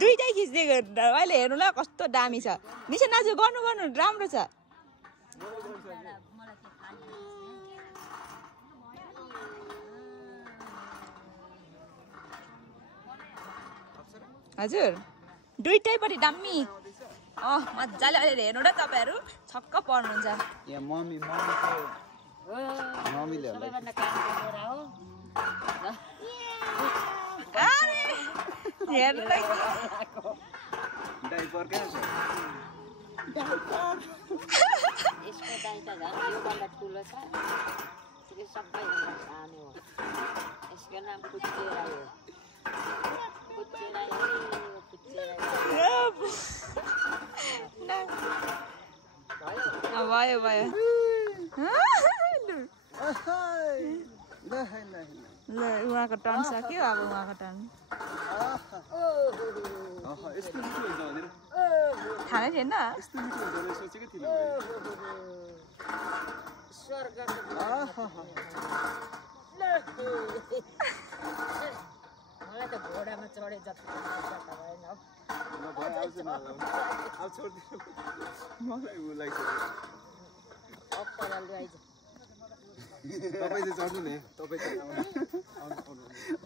दुईटै खिच्दै अहिले हेर्नु ल कस्तो दामी छ निशा नाजु गर्नु राम्रो छ हजुर दुईटैपट्टि दामी मजाले अहिले हेर्नु र तपाईहरु छक्क पर्नुहुन्छ यहाँ मम्मीले हेर्नु डाइपर के छ डाइपर यसको दाइ त झन् यो भन्दा ठुलो छ यो सबै सानो हो यसको नाम पुच्चेरा हो पुच्चेरा भयो ल उहाँको टर्न सक्यो अब उहाँको टर्न थाहा थिएन मलाई त घोडामा चढे जति तपाईले चढ्नु नि तपाई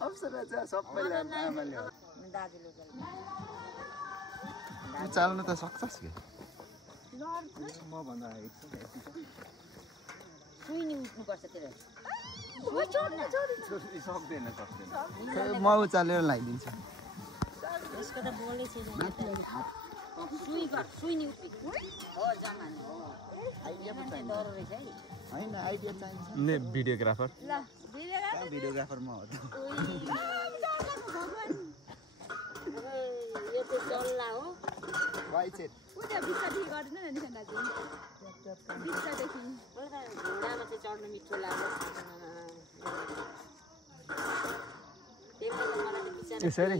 अप्सरा चाहिँ सबैलाई आमाले हो दाजुले चाल्नु त सक्छस् के म भन्दा सुइनी उठ्नुपर्छ तेरो सक्दैन म उचालेर लगाइदिन्छु यसको त बोलै छैन सुइनी उठ्पि हो जमान हो आइडिया पनि डर रहेछ है हैन आइडिया चाहिन्छ ने भिडियोग्राफर ल भिडियोग्राफर म हो त यो चाहिँ चल्ला हो वाइ सेट उता भित्र ठीक गर्दिन नि निशा दाजु भित्रदेखि मलाई त घोडामा चाहिँ चढ्नु मिठो लाग्छ त्यही भएर मलाई त बिचारा यसरी